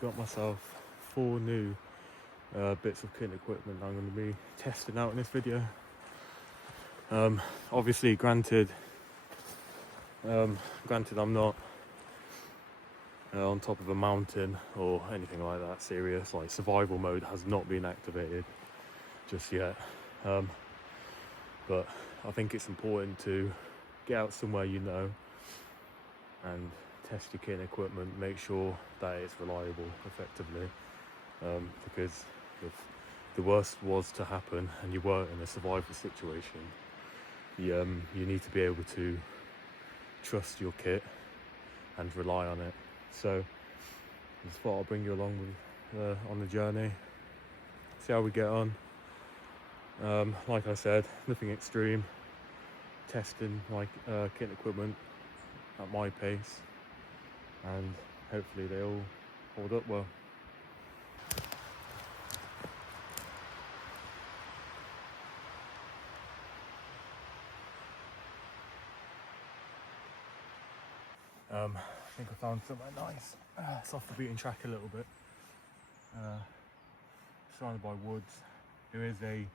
got myself 4 new bits of kit and equipment I'm going to be testing out in this video. Obviously, granted I'm not on top of a mountain or anything like that serious, like survival mode has not been activated just yet, but I think it's important to get out somewhere you know and test your kit and equipment, make sure that it's reliable effectively, because if the worst was to happen and you were in a survival situation, you need to be able to trust your kit and rely on it. So I just thought I'll bring you along with on the journey, see how we get on. Like I said, nothing extreme, testing my kit and equipment at my pace, and hopefully they all hold up well. I think I found somewhere nice. It's off the beaten track a little bit, surrounded by woods. There is a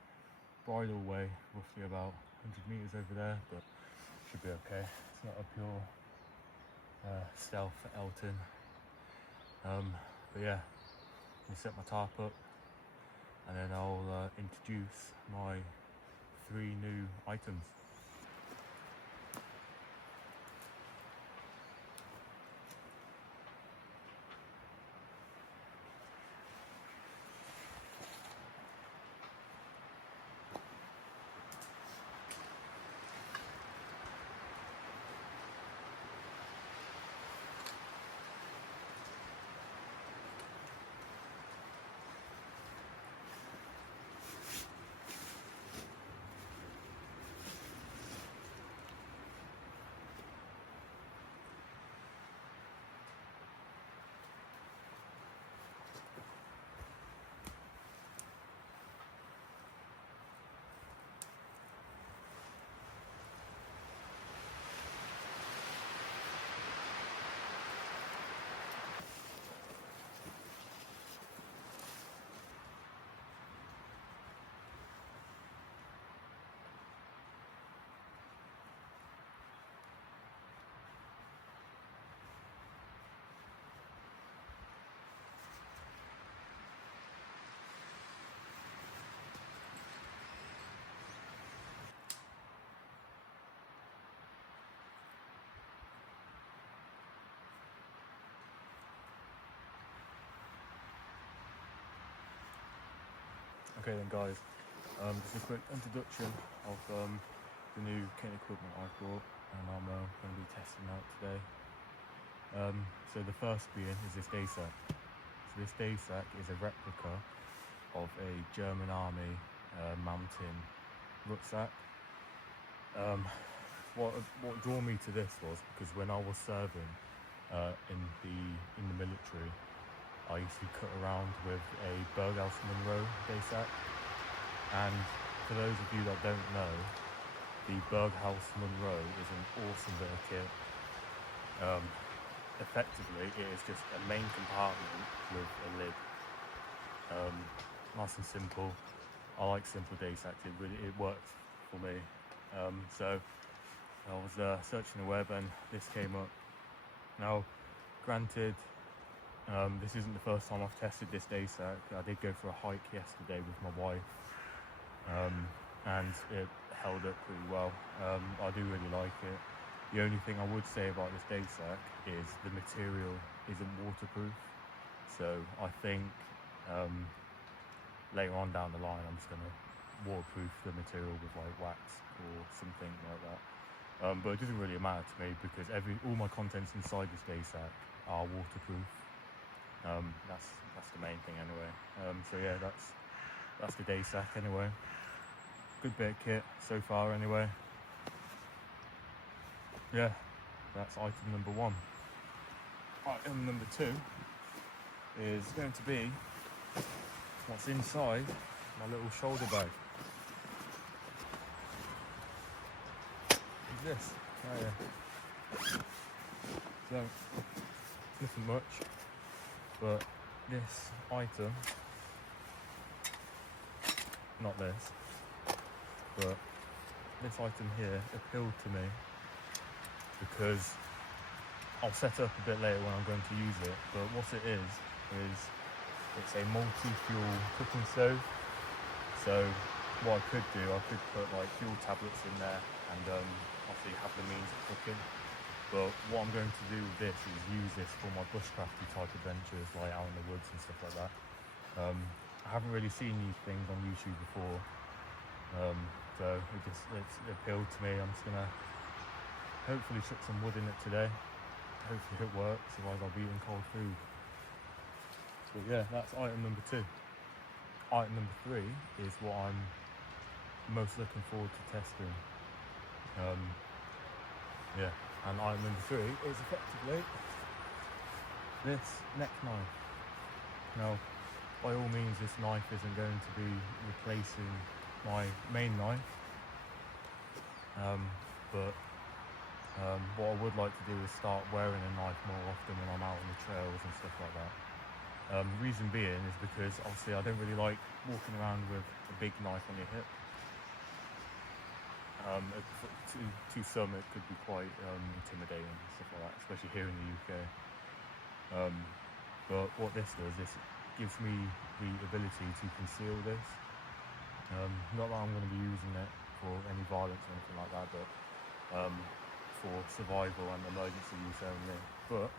bridle way roughly about 100 meters over there, but should be okay. It's not a pure stealth for Elton. But yeah, I'll set my tarp up and then I'll introduce my 3 new items. Okay then guys, just a quick introduction of the new kit and equipment I've brought and I'm going to be testing out today. So the first being is this day sack. So this day sack is a replica of a German army mountain rucksack. What drew me to this was because when I was serving in the military, I used to cut around with a Berghaus Monroe day sack, and for those of you that don't know, the Berghaus Monroe is an awesome bit of kit. Effectively, it is just a main compartment with a lid. Nice and simple. I like simple day sacks. It works for me. So I was searching the web and this came up. Now, granted, this isn't the first time I've tested this day sack. I did go for a hike yesterday with my wife, and it held up pretty well. I do really like it. The only thing I would say about this day sack is the material isn't waterproof. So I think later on down the line I'm just going to waterproof the material with like wax or something like that. But it doesn't really matter to me because all my contents inside this day sack are waterproof. That's the main thing anyway. So yeah, that's the day sack anyway. Good bit of kit so far anyway. Yeah, that's item number 1. Item number 2 is going to be what's inside my little shoulder bag. Is this? Oh yeah. So nothing much, but this item, not this, but this item here appealed to me because I'll set up a bit later when I'm going to use it, but what it is it's a multi-fuel cooking stove. So what I could do, I could put like fuel tablets in there and obviously have the means of cooking. But what I'm going to do with this is use this for my bushcrafty type adventures, like out in the woods and stuff like that. I haven't really seen these things on YouTube before, so it's appealed to me. I'm just gonna hopefully chuck some wood in it today. Hopefully it works, otherwise I'll be eating cold food. So yeah, that's item number 2. Item number 3 is what I'm most looking forward to testing. Yeah, and item number 3 is effectively this neck knife. Now, by all means, this knife isn't going to be replacing my main knife, but what I would like to do is start wearing a knife more often when I'm out on the trails and stuff like that. Reason being is because obviously I don't really like walking around with a big knife on your hip. To some it could be quite intimidating and stuff like that, especially here in the UK. But what this does, this gives me the ability to conceal this. Not that I'm going to be using it for any violence or anything like that, but for survival and emergency use only. But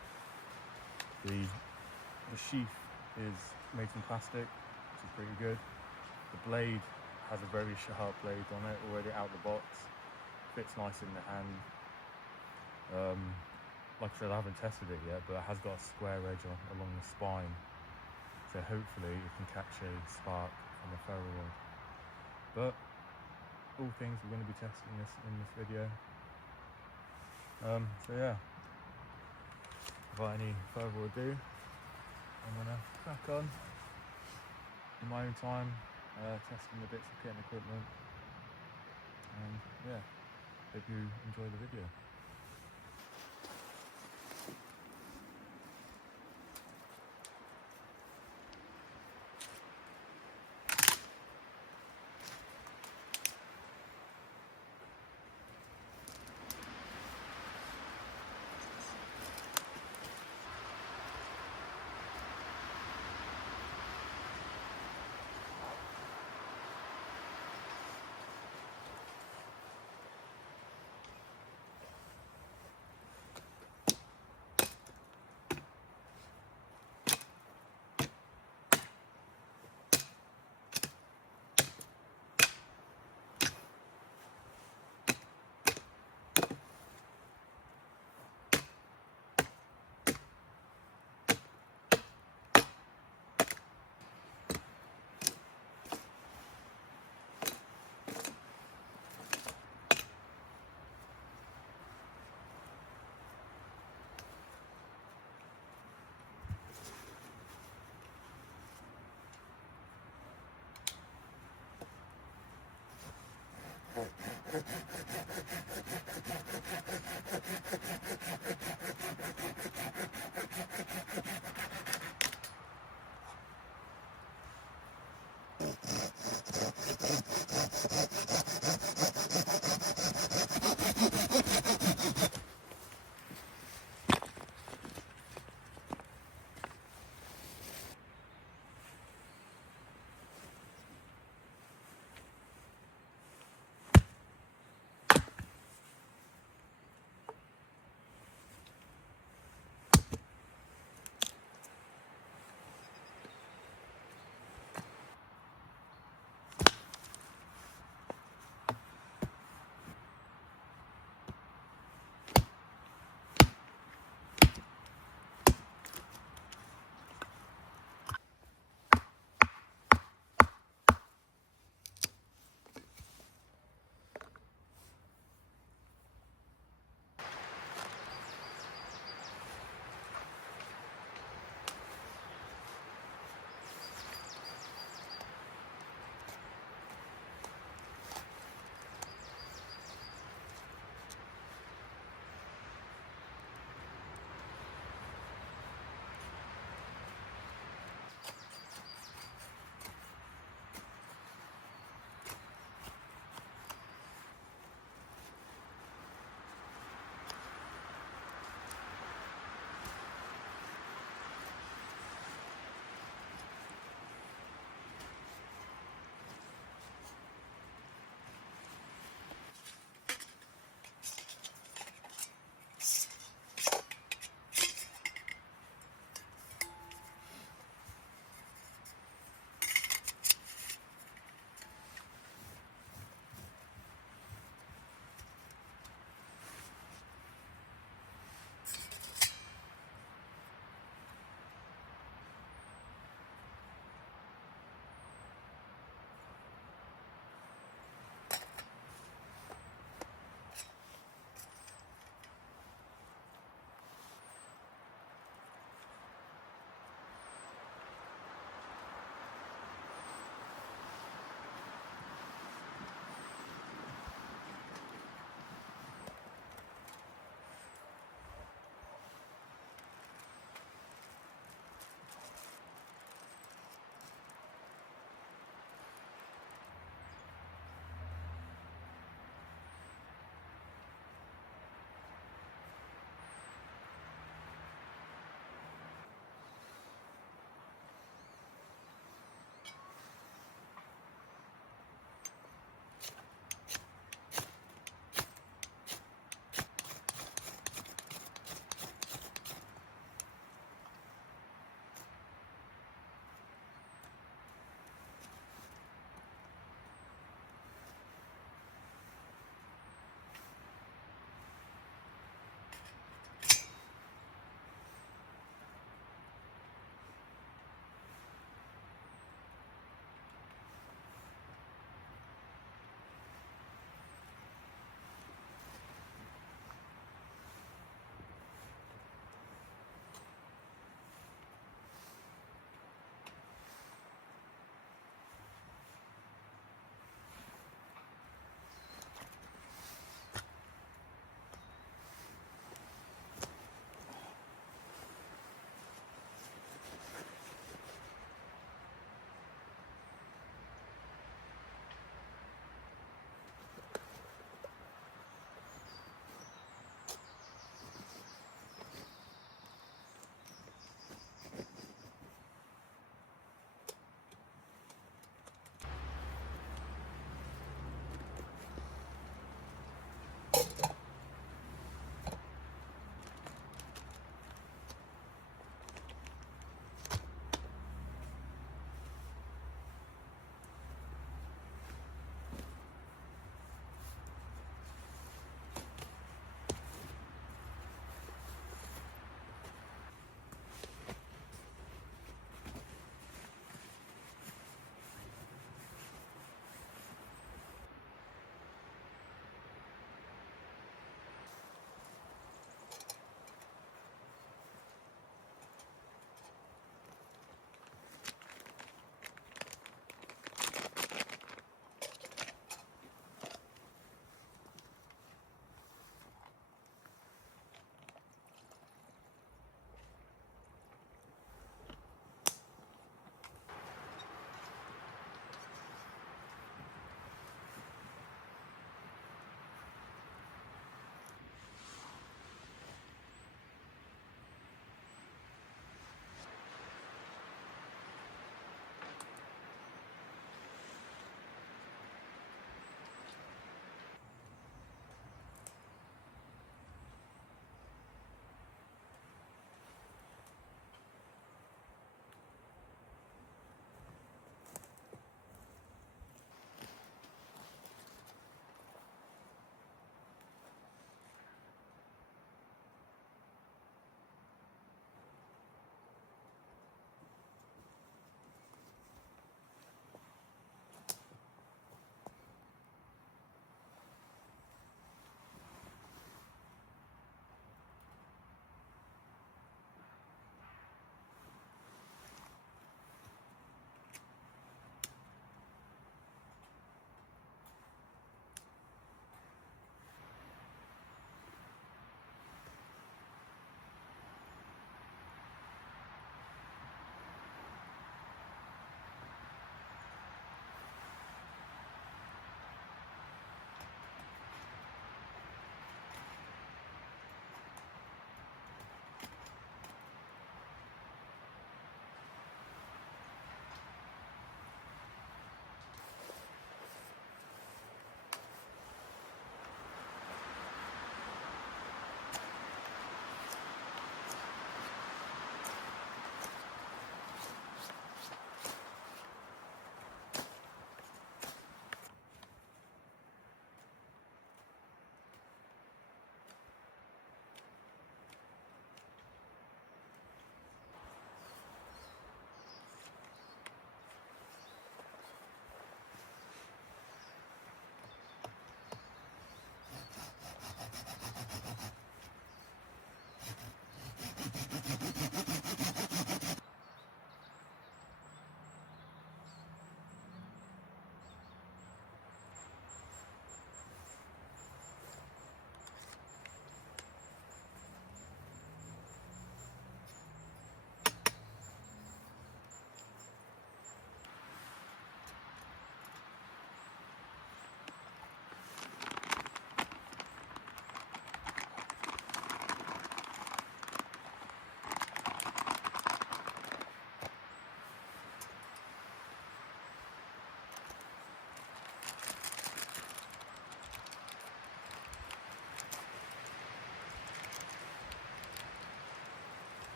the sheath is made from plastic, which is pretty good. The blade has a very sharp blade on it already out the box. Fits nice in the hand. Like I said, I haven't tested it yet, but it has got a square edge along the spine, so hopefully it can catch a spark from a ferro rod. But all things we're going to be testing this in this video. So yeah, without any further ado, I'm going to crack on in my own time, testing the bits of kit and equipment, and yeah, hope you enjoy the video.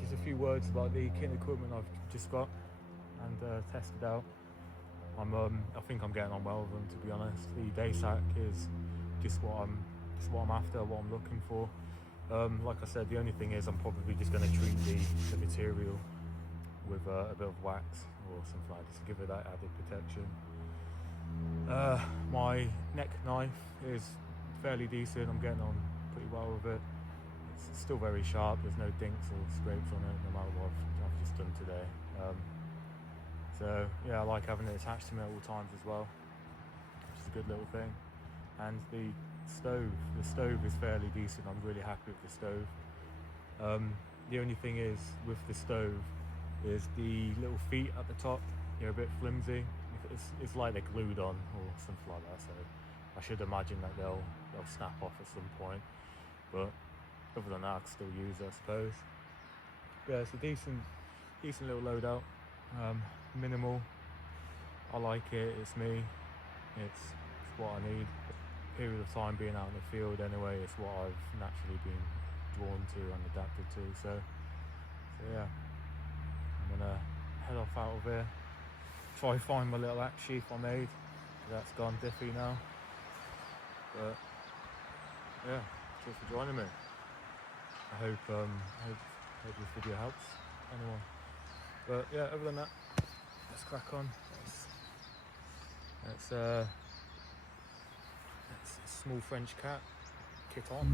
just a few words about the kit and equipment I've just got and tested out. I think I'm getting on well with them, to be honest. The Daysac is just what I'm after, what I'm looking for. Like I said, the only thing is I'm probably just going to treat the material with a bit of wax or something like this to give it that added protection. My neck knife is fairly decent. I'm getting on pretty well with it. It's still very sharp. There's no dinks or scrapes on it, no matter what I've just done today. So yeah, I like having it attached to me at all times as well, which is a good little thing. And the stove is fairly decent. I'm really happy with the stove. The only thing is with the stove is the little feet at the top, they're a bit flimsy. It's like they're glued on or something like that, so I should imagine that they'll snap off at some point, but other than that I can still use it, I suppose. Yeah, it's a decent little loadout. Minimal. I like it. It's me. It's what I need. Period of time being out in the field anyway, it's what I've naturally been drawn to and adapted to. So yeah, I'm gonna head off out of here. Try find my little axe sheath I made. That's gone diffy now. But yeah, cheers for joining me. I hope this video helps anyone. But yeah, other than that, let's crack on. Let's a small French cat, kick on.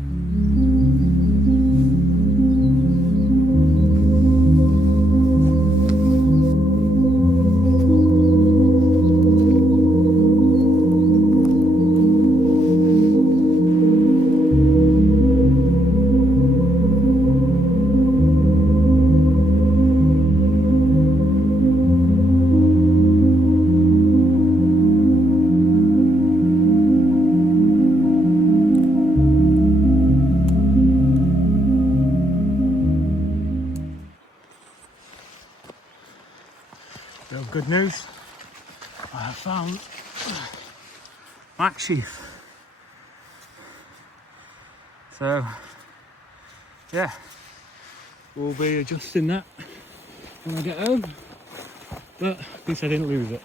Little good news, I have found my axe sheath. So yeah, we'll be adjusting that when I get home, but at least I didn't lose it.